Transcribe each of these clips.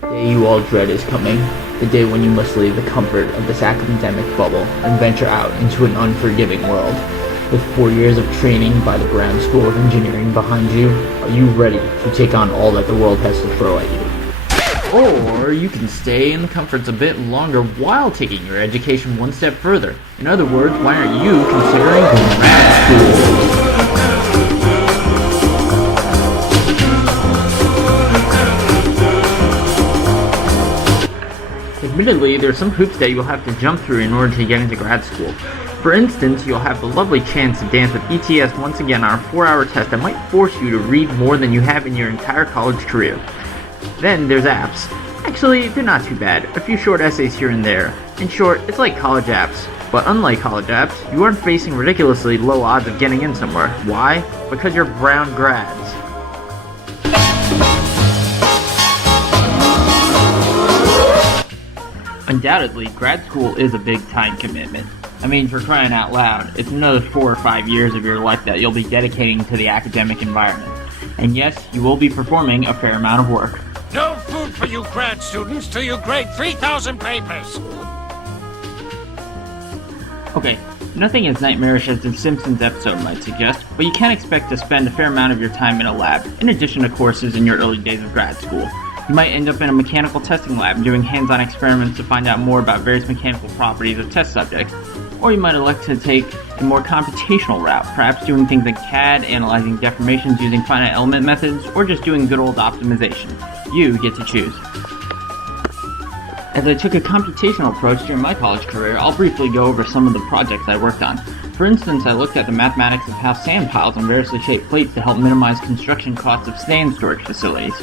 The day you all dread is coming, the day when you must leave the comfort of this academic bubble and venture out into an unforgiving world. With 4 years of training by the Grad School of Engineering behind you, are you ready to take on all that the world has to throw at you? Or you can stay in the comforts a bit longer while taking your education one step further. In other words, why aren't you considering grad school? Admittedly, there are some hoops that you'll have to jump through in order to get into grad school. For instance, you'll have the lovely chance to dance with ETS once again on a 4-hour test that might force you to read more than you have in your entire college career. Then there's apps. Actually, they're not too bad. A few short essays here and there. In short, it's like college apps. But unlike college apps, you aren't facing ridiculously low odds of getting in somewhere. Why? Because you're brown grads. Undoubtedly, grad school is a big time commitment. I mean, for crying out loud, it's another 4 or 5 years of your life that you'll be dedicating to the academic environment. And yes, you will be performing a fair amount of work. No food for you grad students till you grade 3,000 papers! Okay, nothing as nightmarish as the Simpsons episode might suggest, but you can expect to spend a fair amount of your time in a lab, in addition to courses in your early days of grad school. You might end up in a mechanical testing lab doing hands-on experiments to find out more about various mechanical properties of test subjects. Or you might elect to take a more computational route, perhaps doing things like CAD, analyzing deformations using finite element methods, or just doing good old optimization. You get to choose. As I took a computational approach during my college career, I'll briefly go over some of the projects I worked on. For instance, I looked at the mathematics of how sand piles on variously shaped plates to help minimize construction costs of sand storage facilities.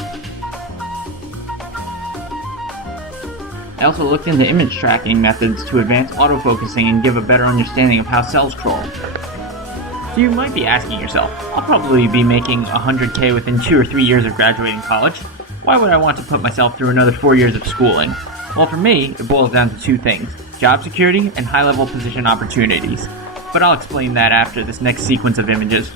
I also looked into image tracking methods to advance autofocusing and give a better understanding of how cells crawl. So you might be asking yourself, I'll probably be making $100K within 2 or 3 years of graduating college. Why would I want to put myself through another 4 years of schooling? Well, for me, it boils down to 2 things: job security and high-level position opportunities. But I'll explain that after this next sequence of images.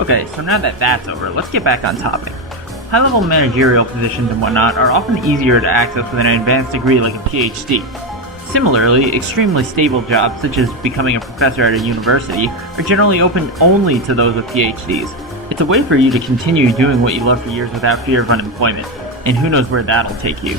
Okay, so now that that's over, let's get back on topic. High-level managerial positions and whatnot are often easier to access with an advanced degree like a PhD. Similarly, extremely stable jobs such as becoming a professor at a university are generally open only to those with PhDs. It's a way for you to continue doing what you love for years without fear of unemployment, and who knows where that'll take you.